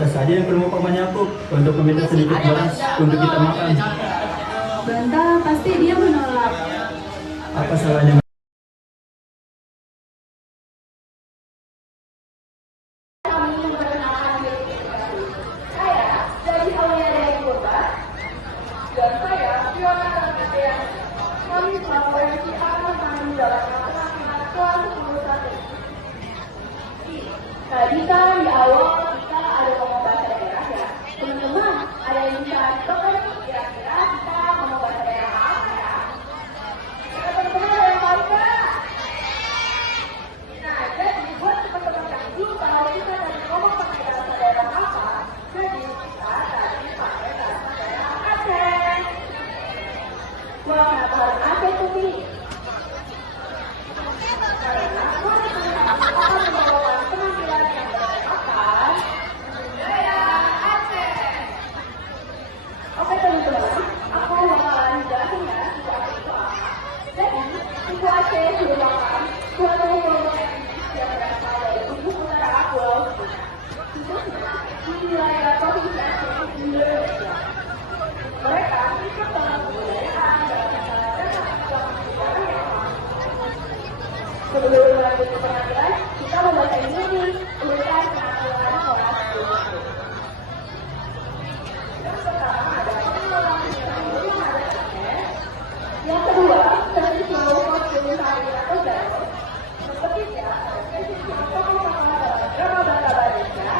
Siapa saja yang ke rumah Paman Yakub untuk meminta sedikit beras untuk kita makan. Bantah, pasti dia menolak. Apa salahnya? Tadi kan di awal kita ada ngomong bahasa daerah ya. Teman-teman, ada yang bisa coba kira-kira kita ngomong bahasa daerah apa ya? Teman-teman ada yang tahu nggak? Nah, jadi buat teman-teman yang belum tahu kita tadi ngomong pakai bahasa daerah apa, jadi kita tadi pakai bahasa daerah Aceh. Wah, kenapa harus Aceh tuh, Bi? Oke teman-teman, aku bakalan jelasin ya situasi itu apa. Jadi, situasi merupakan suatu kelompok etnis yang berasal dari ujung utara Pulau Sumatera, khususnya di wilayah provinsi Aceh, Indonesia. Mereka ikut dalam kebudayaan dan sejarah yang sama. Sebelum lanjut ke penampilan, kita membaca ini nih, urutan penampilan kelas 20. Yang pertama ada pengelolaan yang ada Aceh. Yang kedua, tradisi kostum tari atau jaro. Yang ketiga, ada tradisi tokoh-tokoh dalam drama Bangka Barisya.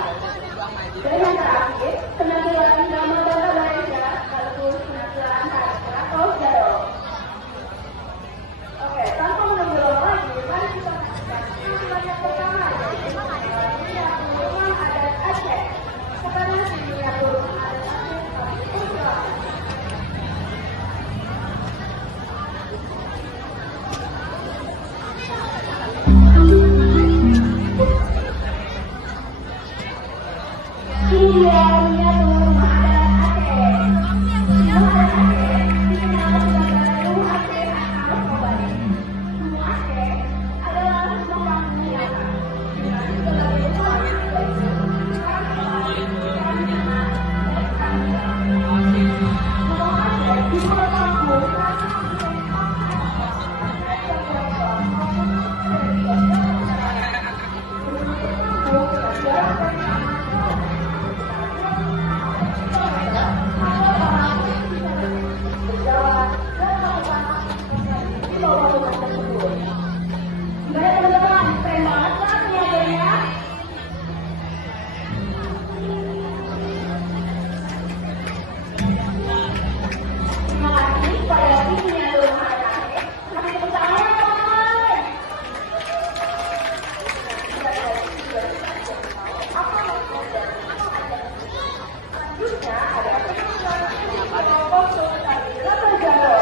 Dan yang terakhir, penampilan drama Bangka Barisya sekaligus penampilan tari atau jaro. Oke, tanpa menunggu lama lagi, mari kita saksikan penampilan yang pertama, yaitu penampilan rumah adat Aceh. Sekarang miniatur rumah adat Aceh kami persilakan. Ini dia miniatur rumah adat Aceh. Rumah adat Aceh dikenal sebagai rumah Aceh atau Kobani. Rumah Aceh adalah rumah panggung yang dikenal sebagai rumah Gimana teman-teman? Keren banget kan miniaturnya? Terima kasih pada tim miniatur rumah adat Aceh. Kasih tepuk tangan ya, teman-teman. Selanjutnya ada penampilan kostum tari atau jaro.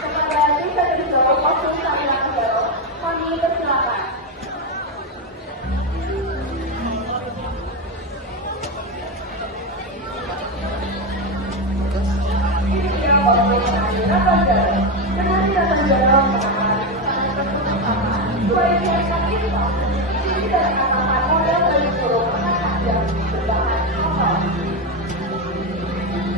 Kepada kita disuruh kostum tari atau jaro, kami persilakan. Ini dia kostum tari atau jaro. Dengan tari jaro sesuai dengan kita, ini dari angkatan model dari burung anak yang berbahan kapal.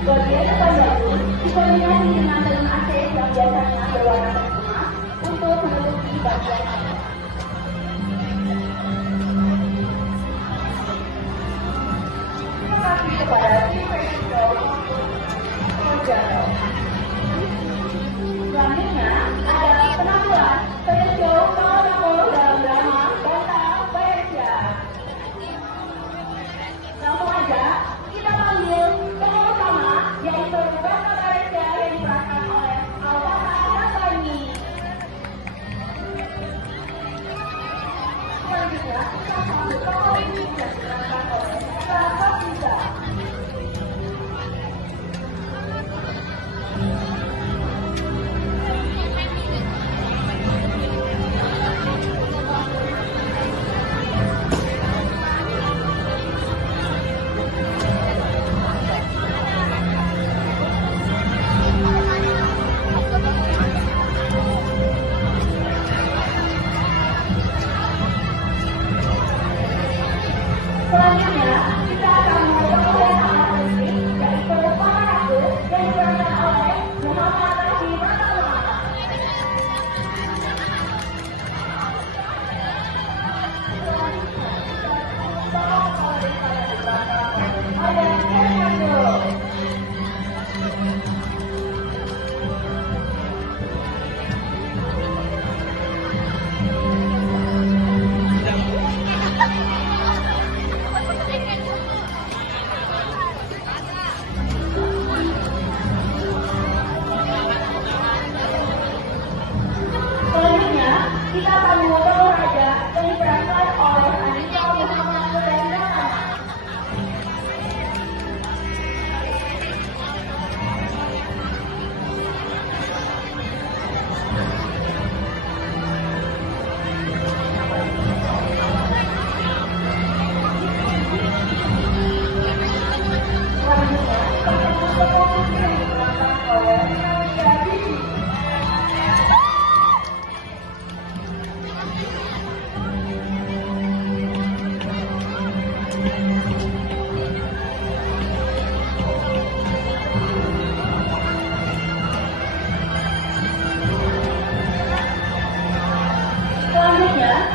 Bagian depan baju dikombinasi dengan tenun Aceh yang biasanya berwarna emas untuk menutupi bagian atas. Terima kasih kepada tim Festival Jaro. Selanjutnya ada penampilan Festival tokoh dalam drama Bangka Barisya. Langsung aja kita panggil tokoh utama yaitu Bangka Barisya yang diperankan oleh Alwara Rabbani. Selanjutnya kita panggil tokoh ini yang diperankan oleh Kak Bisa.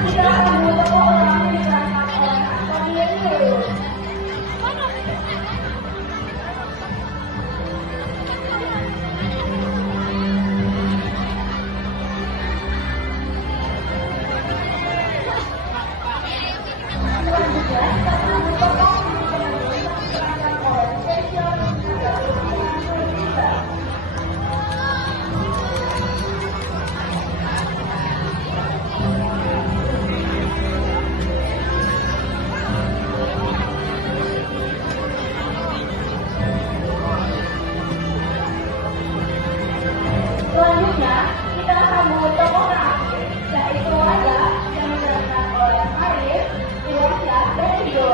Tidak kamu tokoh orang yang diperankan oleh Anthony Yeo. Selanjutnya, kamu tokoh yang diperankan oleh Special Naga Nurita. Selanjutnya, kita sambut tokoh terakhir, yaitu Raja yang diperankan oleh Arif, Iwasya, dan Ido.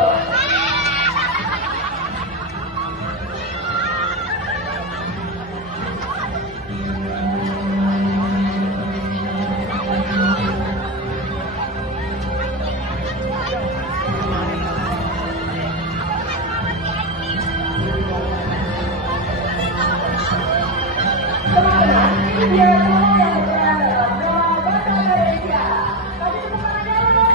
Teman-teman, ini dia tokoh yang berperan dalam drama Banda Indonesia. Kasih tepuk tangannya.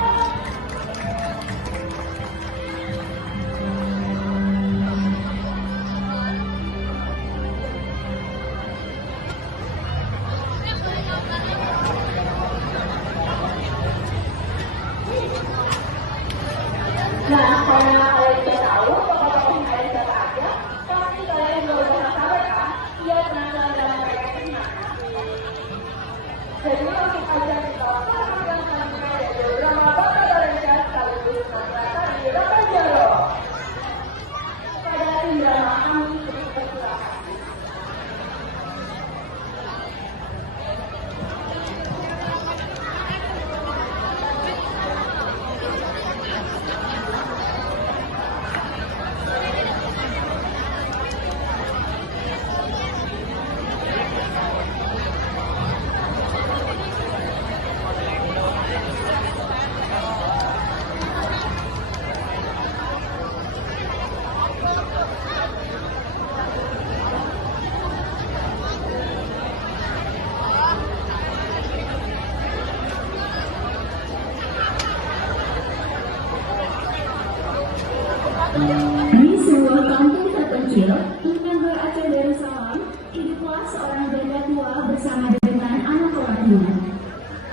Nah, karena kalian sudah tahu tokoh-tokoh yang ada di sana aja, pasti kalian juga udah sabar kan? Iya, penasaran dalam mereka gimana? Jadi langsung aja kita lakukan selanjutnya yaitu drama Banda Indonesia sekaligus Madrasah di Ratajalo. Pada tim drama kami dipersilakan. Di sebuah kampung terpencil yang berasal dari Salam, hiduplah seorang janda tua bersama dengan anak lakinya.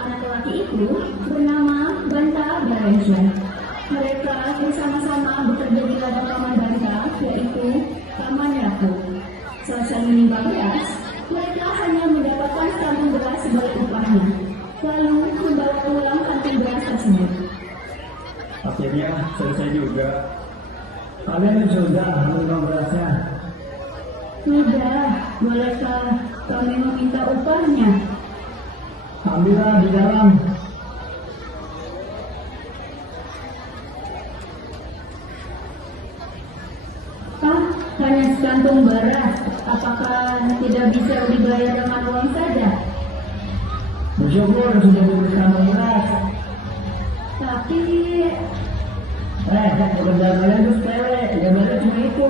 Anak laki itu bernama Banta Bareja. Mereka bersama-sama bekerja di ladang paman Banta, yaitu Paman Yakub. Selesai menimba beras, mereka hanya mendapatkan kantung beras sebagai upahnya, lalu membawa pulang kantung beras tersebut. Akhirnya selesai juga. Kalian sudah menimba berasnya. Sudah, bolehkah kami meminta upahnya? Ambillah di dalam. Hanya sekantung beras. Apakah tidak bisa dibayar dengan uang saja? Bersyukur sudah diberikan beras. Tapi Pekerjaan kalian itu sepele, gak beres cuma itu.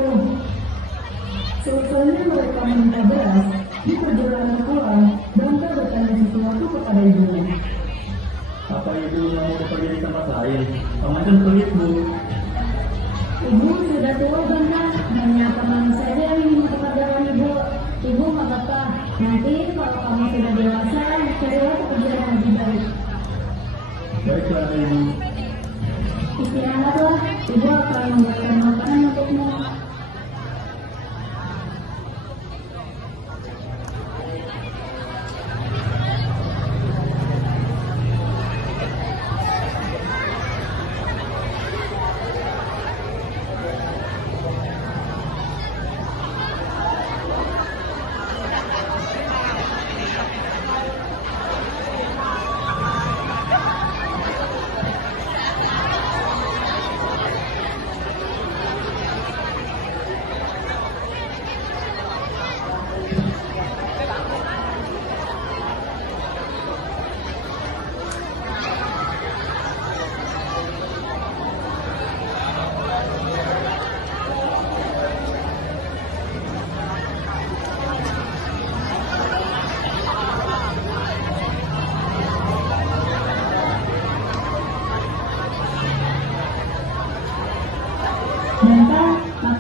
sebetulnya mereka meminta beras di perjalanan pulang. Bangka bertanya sesuatu kepada ibunya. Apa ibu mau bekerja di tempat lain? Paman kan pelit, Bu. Ibu sudah tua Bangka, hanya paman saja yang ingin pekerjaan ibu. Ibu nggak apa-apa. Nanti kalau kamu sudah dewasa, carilah pekerjaan yang lebih baik. Baiklah, Ibu. Istirahatlah, ibu akan membuatkan makanan untukmu.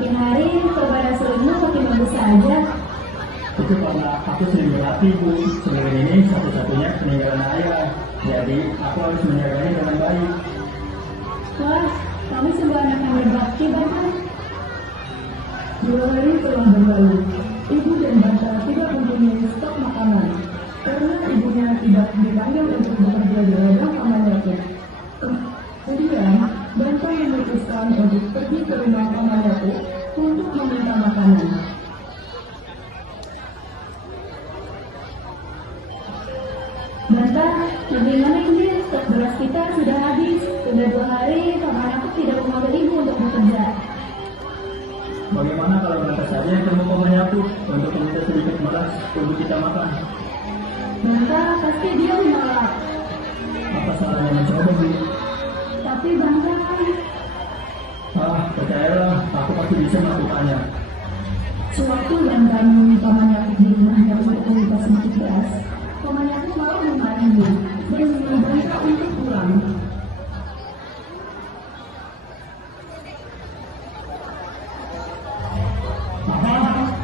Makin hari kepada selimmu makin bagus saja. Itu karena aku sering berlatih, Bu. Sebenarnya ini satu-satunya peninggalan ayah. Jadi, aku harus menjaganya dengan baik. Wah, kamu sebuah anak yang berbakti, Banta. 2 hari telah berlalu. Ibu dan Banta tidak mempunyai stok makanan karena ibunya tidak dipanggil untuk bekerja di ladang Paman Yakub. Kemudian, Banta memutuskan untuk pergi ke rumah Paman Yakub untuk meminta makanan. Banta, bagaimana ini? Stok beras kita sudah habis. Sudah 2 hari, Paman Yakub tidak memanggil ibu untuk bekerja. Bagaimana kalau mereka saja yang ketemu Paman Yakub untuk meminta sedikit beras untuk kita makan? Banta, pasti dia menolak. Apa salahnya mencoba, Bu? Tapi Banta, Percayalah, aku pasti bisa melakukannya. sewaktu Banta menemui Paman Yakub di rumahnya untuk meminta sedikit beras, Paman Yakub malah memarahinya dan menyuruh Banta untuk pulang.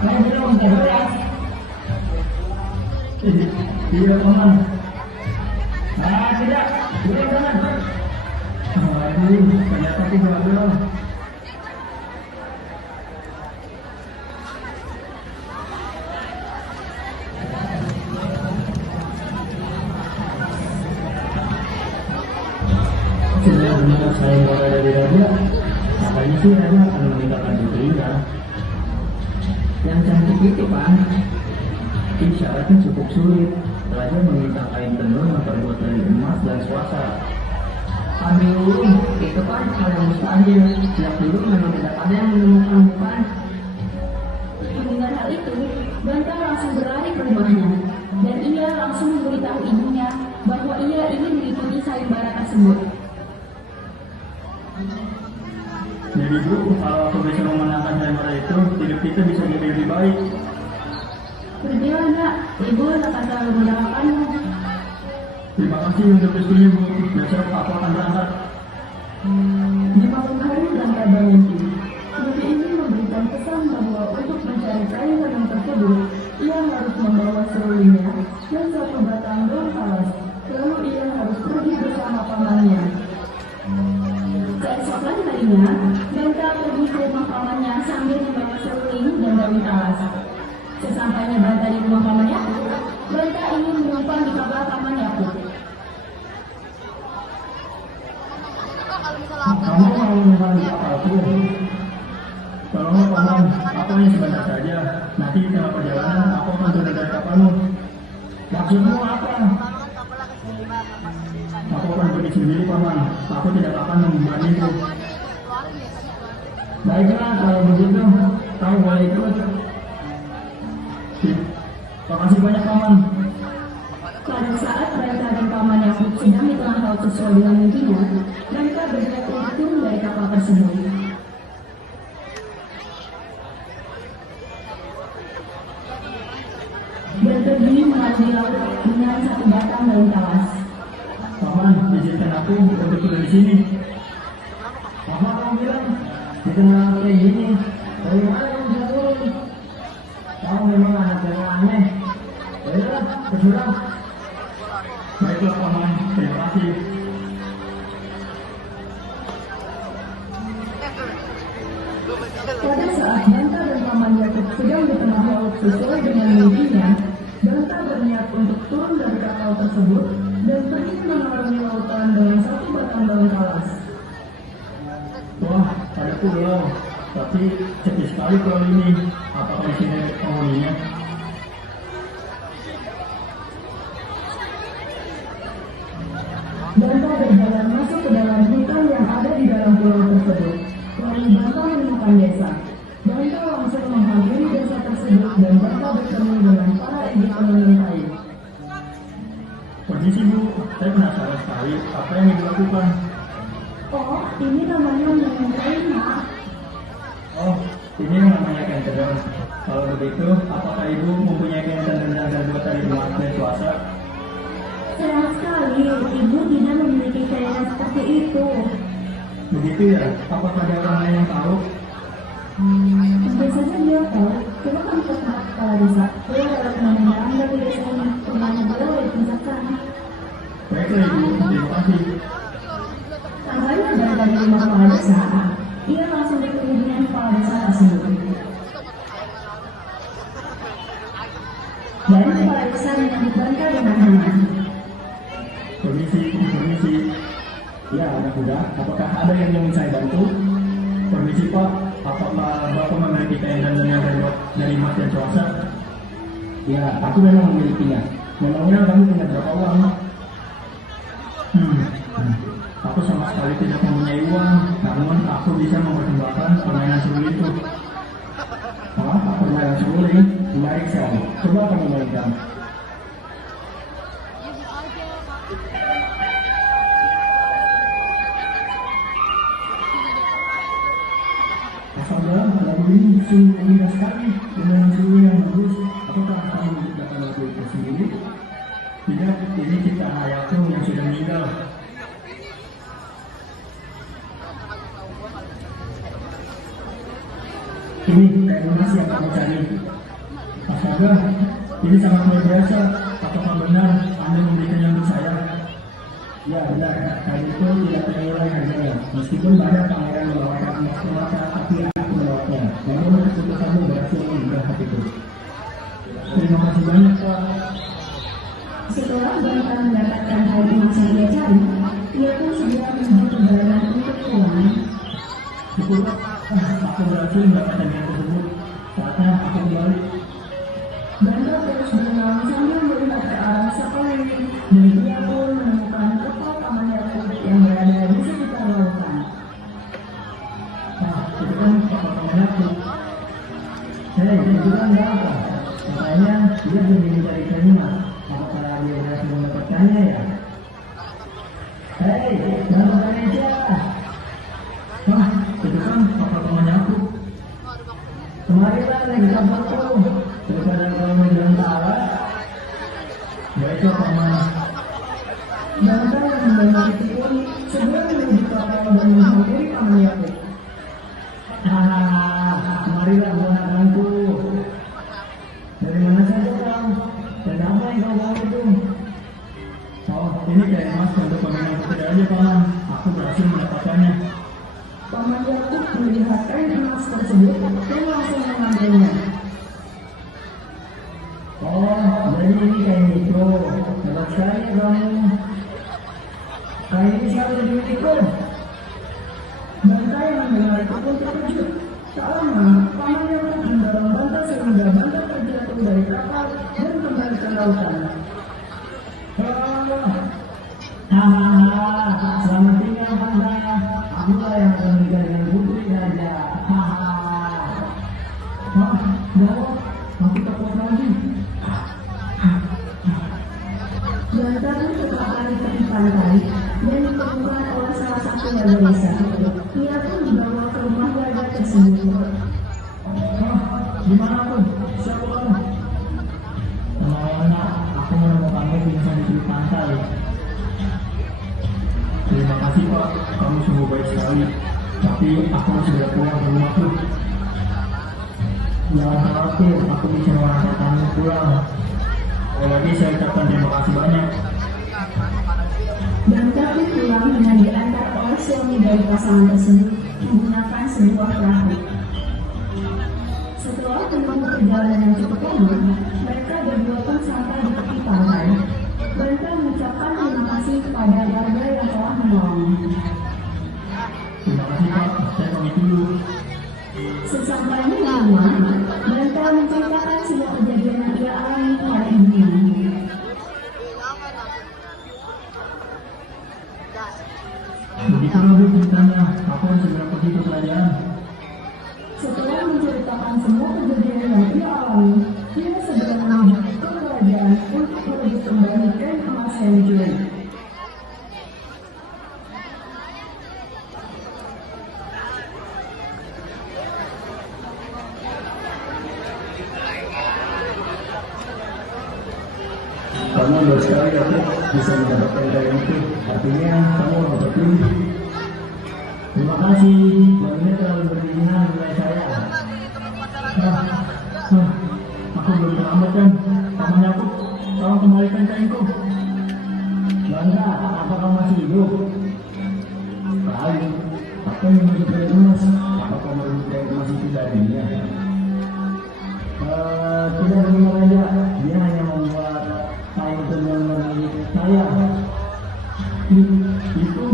Saya bilang minta beras. Iya, Paman. Tidak. Jangan. Waduh, ternyata aku gagal. Sudah benar saya mulai dari raja. Katanya sih raja akan meninggalkan dirinya. Yang cantik itu, Pak. Tapi syaratnya cukup sulit. Raja meminta kain tenun yang terbuat dari emas dan swasta. Aduh, itu kan hal yang mustahil. Sejak dulu memang tidak ada yang menemukan, bukan? Mendengar hal itu, Banta langsung berlari ke rumahnya dan ia langsung memberitahu ibunya bahwa ia ingin mengikuti sayembara tersebut. Jadi Bu, kalau aku bisa memenangkan sayembara itu, hidup kita bisa jadi lebih baik. Pergilah nak, ibu akan selalu mendoakanmu. Terima kasih untuk restunya, Bu. Besok aku akan berangkat. Di malam hari Banta bermimpi. Mimpi ini memberikan pesan bahwa untuk mencari kain tenun tersebut, ia harus membawa serulingnya dan 1 batang daun talas. Lalu ia harus pergi bersama pamannya. Keesokan harinya, Banta pergi ke rumah pamannya sambil membawa seruling dan daun talas. Sesampainya Banta di rumah Paman Yakub, Banta ingin menumpang di kapal Paman Yakub. Kamu mau mengambil kapalku? Tolonglah, Paman. Aku hanya sebentar saja. Nanti di tengah perjalanan, aku akan turun dari kapalmu. Maksudmu apa? Aku akan pergi sendiri, Paman. Aku tidak akan membebanimu. Baiklah, kalau begitu, kamu boleh ikut. Terima kasih banyak, Paman. Pada saat Banta dan Paman Yakub sedang di tengah laut sesuai dengan mimpinya, Banta bergerak untuk turun dari kapal tersebut. Dan pergi melalui laut dengan 1 batang daun talas. Paman, izinkan aku untuk turun di sini. Apa kamu bilang? Di tengah laut kayak gini, dari mana kamu bisa turun? Kamu memang anak yang aneh. Ayolah, berjuang. Baiklah, Paman. Terima kasih. Pada saat Banta dan Paman Yakub sedang di tengah laut sesuai dengan mimpinya, Banta berniat untuk turun dari kapal tersebut dan pergi mengarungi lautan dengan 1 batang daun talas. Wah, ada pulau. Tapi sepi sekali pulau ini. Apakah di sini ada penghuninya? Banta berjalan masuk ke dalam hutan yang ada di dalam pulau tersebut. Lalu Banta menemukan desa. Banta langsung menghampiri desa tersebut dan Banta bertemu dengan para ibu penenun kain. Permisi, Bu. Saya penasaran sekali apa yang ibu lakukan. Oh, ini namanya menenun kain, Mak. Oh, ini yang namanya kain tenun. Kalau begitu, apakah ibu mempunyai kain tenun yang terbuat dari emas dan swasta? Sayang sekali, ibu tidak memiliki kain seperti itu. Begitu ya? Apakah ada orang lain yang tahu? saja beliau tahu, coba kami ke tempat kepala desa. Beliau dapat mendengar dari desa ini, kemana beliau di puncak sana. Baiklah Ibu, terima kasih. Tangganya berada dari rumah kepala desa. Ia langsung bertemu dengan kepala desa tersebut. Dan kepala desa menyambut Banta dengan hangat. Permisi. Ya, anak muda, apakah ada yang ingin saya bantu? Permisi Pak, apakah Bapak memiliki kain dan yang dari emas dan perasa? Ya, aku memang memilikinya. Memangnya kamu punya berapa uang? Aku sama sekali tidak mempunyai uang, namun aku bisa mempertimbangkan permainan seru itu. Permainan seru ini menarik sekali. Coba kamu mainkan. Asalnya lagu ini sungguh indah sekali dengan seru yang bagus. Apakah kamu menciptakan lagu itu sendiri? Tidak, ini cipta Hayato yang sudah meninggal. Ini kain emas yang kamu cari. Astaga, ini sangat luar biasa. Apakah benar Anda memberikannya untuk saya? Ya benar, kain itu tidak ternilai harganya. Meskipun banyak pangeran menawarkan emas permata, tapi aku menolaknya. Namun keputusanmu berhasil mengubah hatiku. Terima kasih banyak Pak. Setelah Banta mendapatkan kain emas yang dia cari, ia pun segera menuju perjalanan untuk pulang. Syukurlah, aku berhasil mendapatkan yang tersebut. Saatnya aku kembali. Banta terus berenang sambil melihat ke arah sekeliling, dan ia pun menemukan kapal paman Yakub yang berada di sekitar lautan. Itu kan kapal paman Yakub. Hei, itu kan apa? Katanya dia belum mencari kain emas. Apakah dia berhasil mendapatkannya ya? Hei, nama gereja. Itu kan kapal paman Yakub. Kemarilah naik kapalku daripada kau menjelantara. Baiklah paman. Banta yang membantu itu pun segera menuju kapal dan menghampiri paman Yakub. Kemarilah buah anakku. Dari mana saja kau? Dan apa yang kau bawa itu? Oh, ini kain emas untuk permainan putri aja paman. Aku berhasil mendapatkannya. Paman Yakub melihat kain emas tersebut dan langsung mengambilnya. Oh, jadi ini kain itu. Hebat sekali kamu. Kain ini selalu dimilikiku. Banta yang mendengar itu pun terkejut. Tak lama, paman Yakub mendorong Banta sehingga Banta terjatuh dari kapal dan kembali ke lautan. Selamat tinggal Banta. Akulah yang akan menikah dengan putri raja. Gawat, aku takut lagi. Banta pun setelah di tepi pantai dan ditemukan oleh salah satu warga desa. Ia pun dibawa ke rumah warga tersebut. Gimana pun? Siapa kamu? Anak, aku menemukanmu pingsan di tepi pantai. Terima kasih Pak, kamu sungguh baik sekali. Tapi aku masih sudah pulang ke rumahku. Jangan khawatir, aku bisa mengantarkanmu pulang. Sekali lagi saya ucapkan terima kasih banyak. Banta pun pulang dengan diantar oleh suami dari pasangan tersebut menggunakan sebuah perahu. Setelah menempuh perjalanan yang cukup lama, mereka berdua pun sampai di tepi pantai. Banta mengucapkan terima kasih kepada warga yang telah menolong. Terima kasih Pak, saya pamit dulu. Sesampainya di rumah, Banta menceritakan semua kejadian yang ia alami pada ibunya. Begitulah Bu ceritanya, aku harus segera pergi ke kerajaan. Setelah menceritakan semua kejadian yang ia alami, ia segera menuju ke kerajaan untuk merebut kembali kain emas yang dicuri. Kamu baru sekali aku bisa mendapatkan kain itu. Artinya kamu harus berpilih. Terima kasih, Mbak terlalu berkenan mengenai saya. Aku belum terlambat kan? Pamannya aku, tolong kembalikan kainku. Bangga, apa kau masih hidup? Lalu, aku yang mencari emas. Apa kau mencari emas itu darinya? Tidak benar aja. Dia hanya membuat kain tenun milik saya. Itu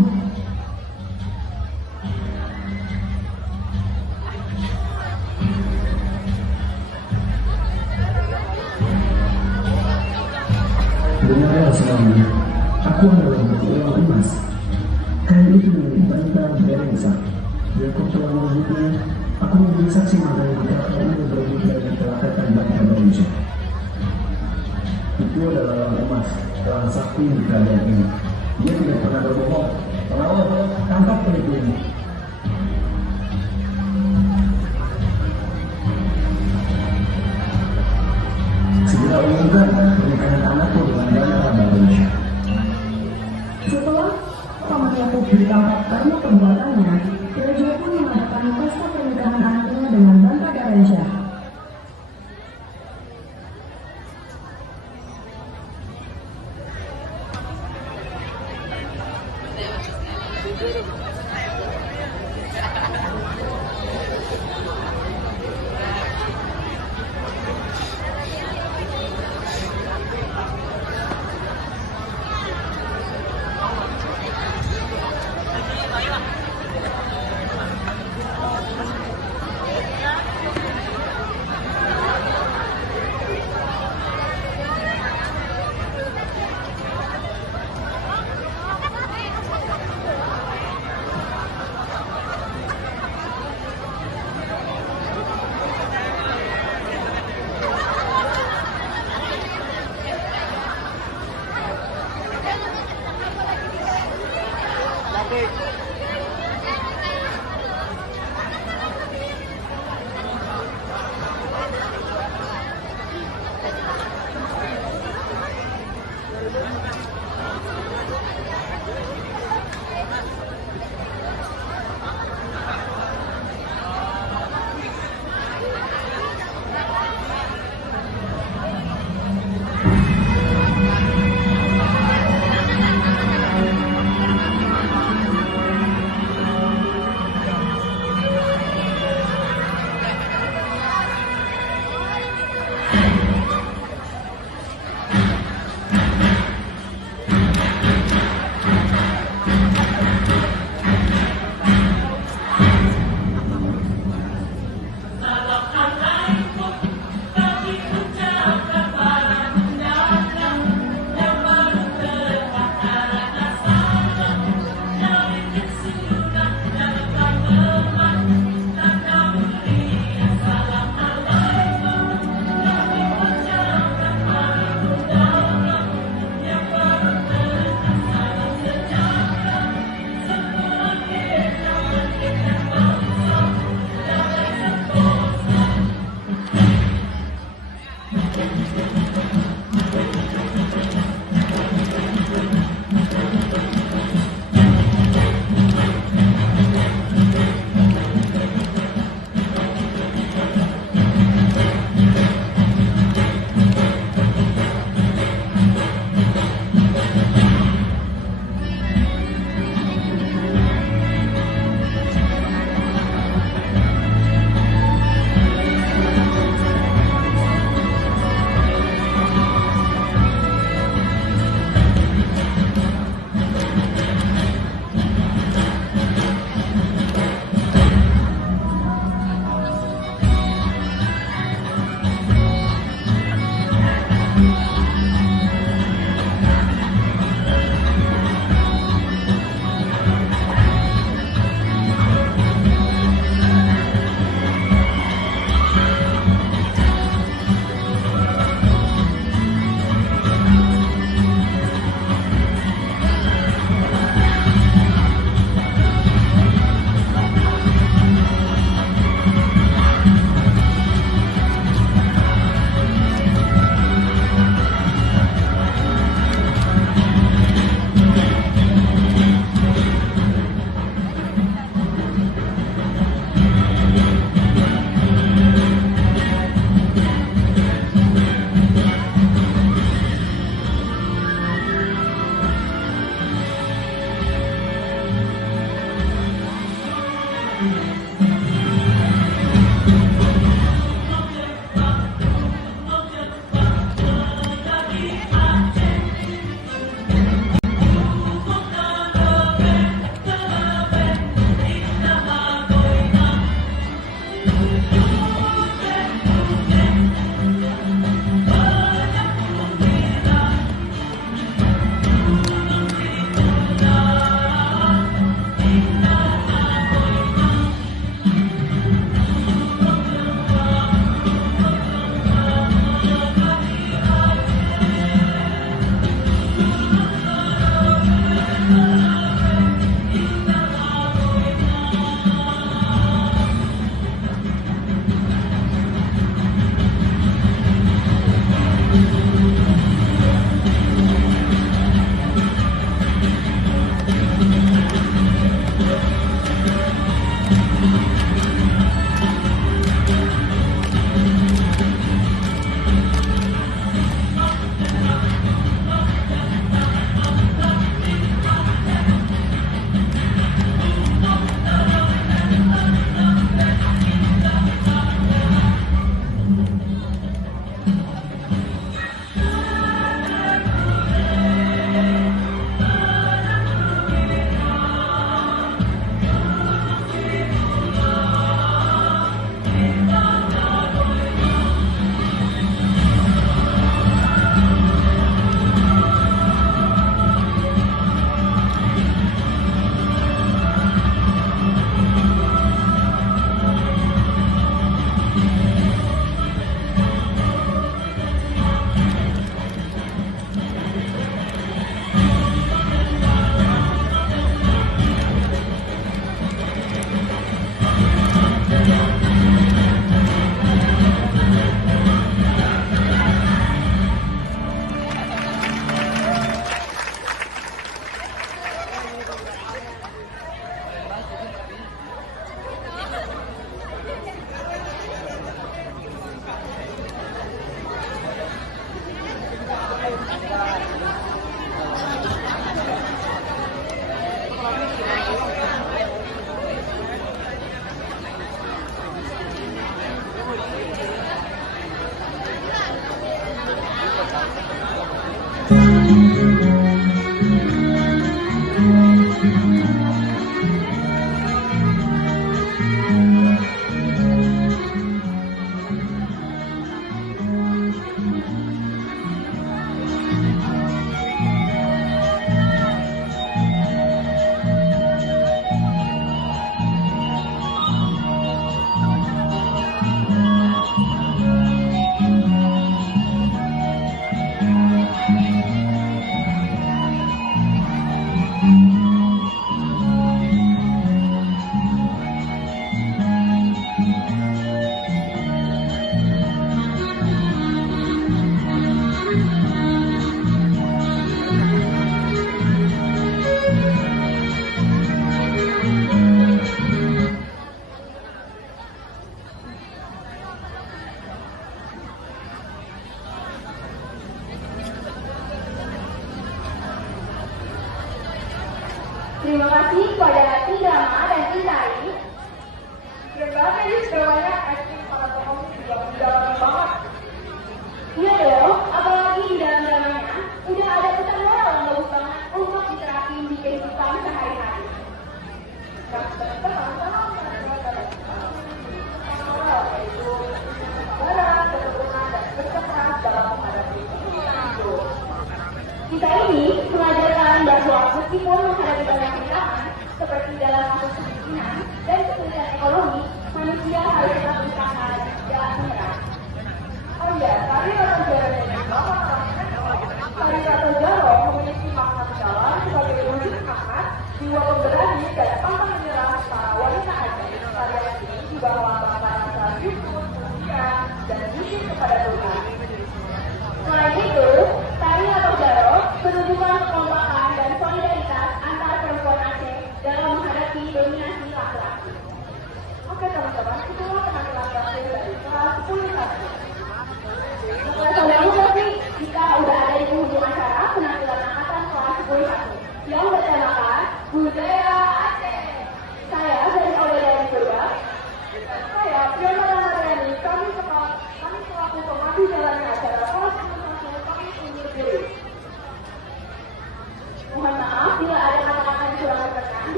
Dengarlah semuanya. Aku adalah orang emas. Kain itu milik Banta Berensa. Dia kau telah merebutnya. Aku menjadi saksi mata yang dikatakan berbeda dari kelakatan Banta Berensa. Itu adalah orang emas, orang sakti di kerajaan ini. Dia tidak pernah berbohong. Kalau tangkap penipu ini. Segera umumkan pernikahan anakku dengan Banta Berensa. Setelah paman Yakub ditangkap karena perbuatannya, Raja pun mengadakan pesta pernikahan anaknya dengan Banta Berensa. Terima kasih kepada Tim Drama dan Tim Tari. Ternyata ini sudah banyak acting para tokoh juga mendalam banget. Iya dong, apalagi di dalam dramanya udah ada pesan moral yang bagus banget untuk diterapin di kehidupan sehari-hari. Moral yaitu kesabaran, ketekunan, dan berkeras dalam menghadapi hidup. Kita ini mengajarkan bahwa meskipun menghadapi banyak rintangan seperti dalam kasus kemiskinan dan kesulitan ekonomi, manusia harus tetap berusaha dan tidak menyerah. Oh iya, Tari Ratodjaro memiliki makna mendalam sebagai wujud semangat, jiwa pemberani dan pantang menyerah para wanita ajaib. Tarian ini juga melambangkan rasa syukur, kemuliaan, dan misi kepada Tuhan. Selain itu, Tari Ratodjaro menunjukkan kekompakan dan solidaritas antar perempuan Aceh dalam menghadapi dominasi laki-laki. Oke teman-teman, itulah penampilan terakhir dari kelas 10 tadi. Sampai jumpa jika udah ada di penghujung acara penampilan angkatan kelas 10 tadi. Yang